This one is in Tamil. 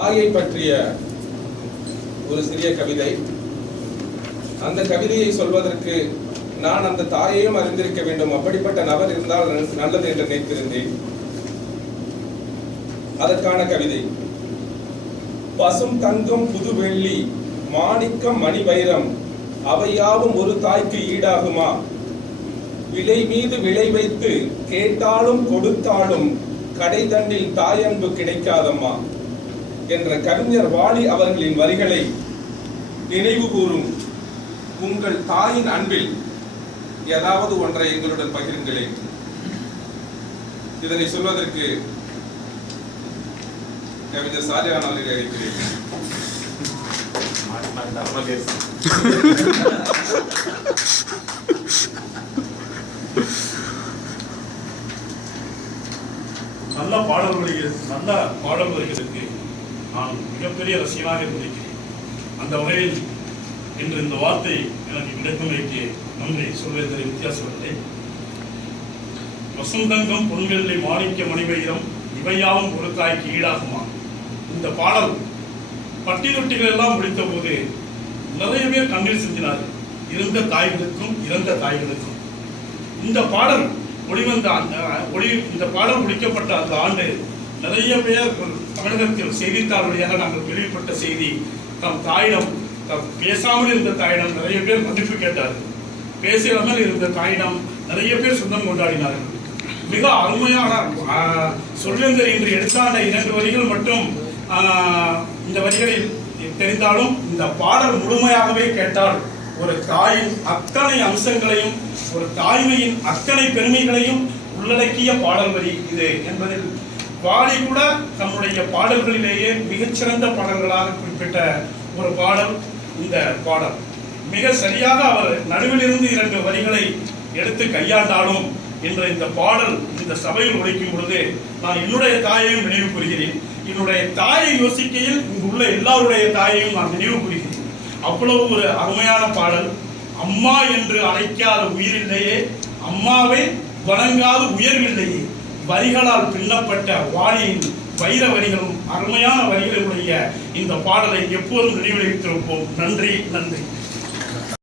தாயை பற்றிய ஒரு சிறிய கவிதை. அந்த கவிதையை சொல்வதற்கு நான் அந்த தாயையும் அறிந்திருக்க வேண்டும். அப்படிப்பட்ட நபர் இருந்தால் நல்லது என்று நினைத்திருந்தேன். அதற்கான கவிதை. பசும் தங்கம் புது வெள்ளி மாணிக்கம் மணி வைரம் அவையாவும் ஒரு தாய்க்கு ஈடாகுமா? விலை மீது விலை வைத்து கேட்டாலும் கொடுத்தாலும் கடை தண்டில் தாயன்பு கிடைக்காதம்மா? என்ற கவிஞர் வாலி அவர்களின் வரிகளை நினைவு கூறும். உங்கள் தாயின் அன்பில் ஏதாவது ஒன்றை எங்களுடன் பகிருங்களேன். இதனை சொல்வதற்கு கவிஞர் ஷாஜகான் அவர்களை அழைக்கிறேன் நல்ல பாடல் வரிகள் நல்ல பாடல் நான் மிகப்பெரிய ரசிகனாக இருந்திருக்கிறேன். அந்த வகையில் இன்று இந்த வார்த்தை எனக்கு கிடைத்தமைக்கு நன்றி சொல்வதில் வித்தியாசமில்லை வசந்தங்கம் பொன்வெள்ளி மாணிக்க மணிவயிரம் இவையாவும் ஒரு தாய்க்கு ஈடாகுமா? இந்த பாடல் பட்டி தொட்டிகள் எல்லாம் முடித்த போது நிறைய பேர் கண்ணீர் செஞ்சினார் இருந்த தாய்களுக்கும் இறந்த தாய்களுக்கும். இந்த பாடல் ஒளிவந்த அந்த ஒளி இந்த பாடல் முடிக்கப்பட்ட அந்த ஆண்டு நிறைய பேர் தமிழகத்தில் செய்தித்தாள் வழியாக நாங்கள் கேள்விப்பட்ட செய்தி தம் தாயிடம் தம் பேசாமல் இருந்த தாயிடம் நிறைய பேர் மதிப்பு கேட்டார்கள். பேசாமல் இருந்த தாயிடம் நிறைய பேர் சொந்தம் கொண்டாடினார்கள். மிக அருமையான சொல்லுங்கள் இன்று எடுத்தாண்ட இரண்டு வரிகள் மட்டும் இந்த வரிகளில் தெரிந்தாலும் இந்த பாடல் முழுமையாகவே கேட்டால் ஒரு தாயின் அத்தனை அம்சங்களையும் ஒரு தாய்மையின் அத்தனை பெருமைகளையும் உள்ளடக்கிய பாடல் வரி இது என்பதில் வாலி கூட தம்முடைய பாடல்களிலேயே மிகச்சிறந்த பாடல்களாக குறிப்பிட்ட ஒரு பாடல் இந்த பாடல். மிக சரியாக அவர் நடுவிலிருந்து இரண்டு வரிகளை எடுத்து கையாண்டாலும் என்ற இந்த பாடல் இந்த சபையில் உழைக்கும் பொழுது நான் என்னுடைய தாயையும் நினைவு கூறுகிறேன். என்னுடைய தாயை யோசிக்கையில் இங்குள்ள எல்லாருடைய தாயையும் நான் நினைவு கூறுகிறேன். அவ்வளவு ஒரு அருமையான பாடல். அம்மா என்று அழைக்காத உயிரில்லையே அம்மாவை வணங்காத உயர்வில்லையே. வரிகளால் பின்னப்பட்ட வாணியின் வைர வரிகளும் அருமையான வரிகளுடைய இந்த பாடலை எப்போதும் நினைவு வைத்திருப்போம் நன்றி நன்றி.